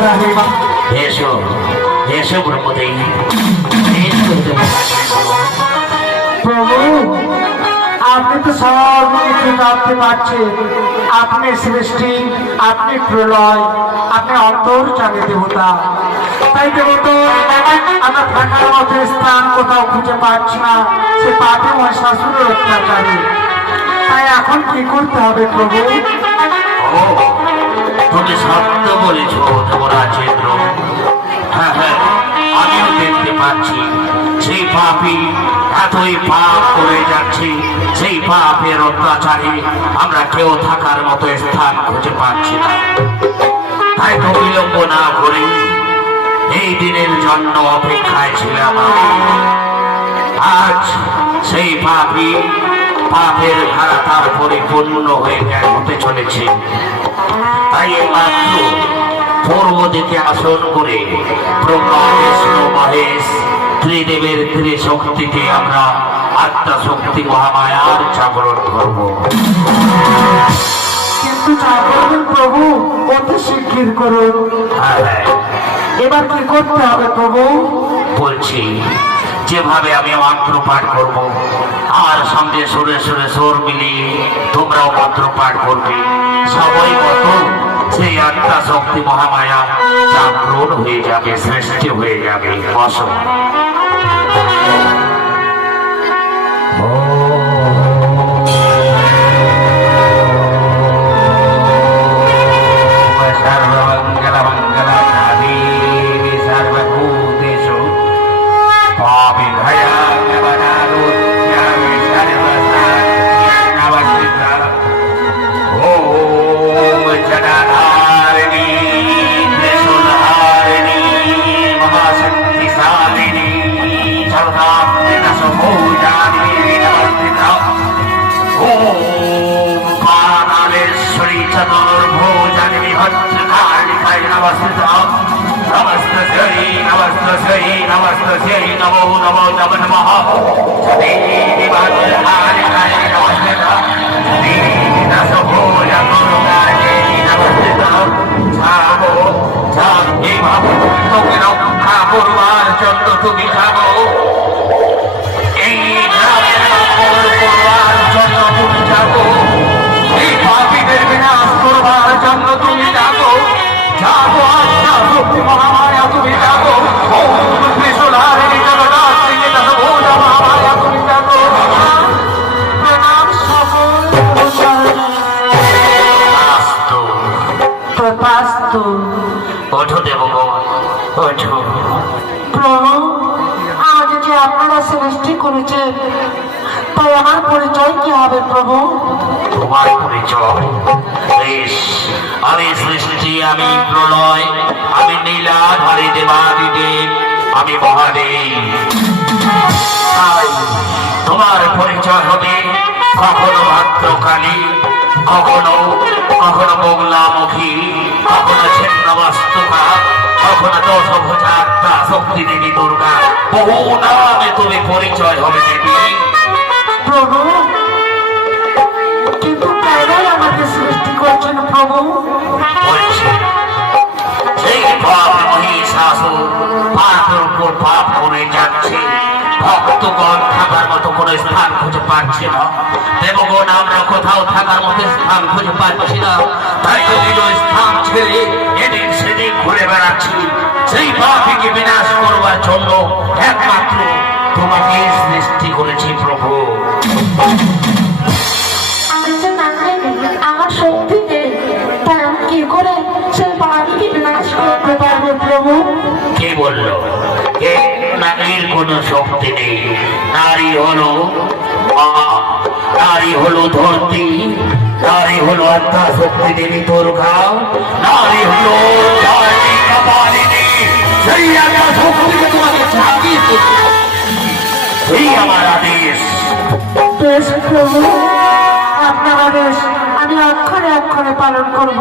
এসো এসো ব্রহ্মদেবী প্রভু, আপনি তো সব জানতে পারছেন আপনি সৃষ্টি, আপনি প্রলয়, আপনি অন্তর জানে দেবতা। তাই দেবতা, আমরা থাকার মতো স্থান কোথাও খুঁজে পাচ্ছি না। সে পাপে আমার শাশুড়ের অত্যাচারে তাই এখন কি করতে হবে প্রভু? সত্য বলেছ তোমরা চেন্দ্র। হ্যাঁ হ্যাঁ আমিও দেখতে পাচ্ছি। সেই পাপি এতই পাপ করে যাচ্ছে, সেই পাপের অত্যাচারে আমরা কেউ থাকার মতো স্থান খুঁজে পাচ্ছি না। তাই তো বিলম্ব না করে এই দিনের জন্য অপেক্ষায় ছিলাম আজ সেই পাপি পাপের ধারা তার পরিপূর্ণ হয়ে হতে চলেছে। তাই মাত্র পূর্ব দিকে আসন করে ব্রহ্মা বিষ্ণু মহেশ ত্রিদেবের ত্রিশক্তিতে আমরা আত্মা শক্তি মহামায়ার জাগরণ করব। কিন্তু করবেন প্রভু অতি শিগগির করুন। হ্যাঁ হ্যাঁ। এবার কি করতে হবে প্রভু? বলছি যেভাবে আমি মন্ত্র পাঠ করব, আর সঙ্গে সুরে সুরে সুর মিলিয়ে তোমরাও মন্ত্র পাঠ করবে। সবাই মতো সেই আত্মা শক্তি মহামায়া জাগ্রণ হয়ে যাবে শ্রেষ্ঠ হয়ে যাবে বসো সর্বাত্মিকসভূজানি নমস্তিতা ওম কানালেশ্বরী ওঠো প্রভু আজ যে আপনারা সৃষ্টি করেছেন তাই আমার পরিচয় কি হবে প্রভু? তোমার পরিচয়। বেশ আমি সৃষ্টি আমি প্রলয় আমি নীলাধারী দেবাদিদেব আমি মহাদেব। তোমার পরিচয় হবে কখনো ভাদ্রকালী কখনো কখনো মোগলামুখী কখনো কখনো দশভুজাত্মা শক্তি দেবী দুর্গা বহু নামে তুমি পরিচয় হবে দেবী প্রভু, কিন্তু কেন আমাকে সৃষ্টি করছেন, প্রভু। বলছে ভক্তগণ থাকার মতো কোনো স্থান খুঁজে পাচ্ছে না। দেবগণ আমরা কোথাও থাকার মতো স্থান খুঁজে পাচ্ছি না। তাই নিজ স্থান ছেড়ে এদিন সেদিন ঘুরে বেড়াচ্ছি। সেই পাপিকে বিনাশ করবার জন্য একমাত্র তোমাকে সৃষ্টি করেছি প্রভু। আমার শক্তি নেই তাই কি করে সেই বিনাশ করতে পারব প্রভু? কে বলল? নারীর কোনো শক্তি নেই। নারী হলো মা, নারী হলো ধরতি, নারী হলো আত্মা শক্তি দেবী দুর্গা, নারী হলো সেই বেশ আপনার আদেশ আমি অক্ষরে অক্ষরে পালন করব।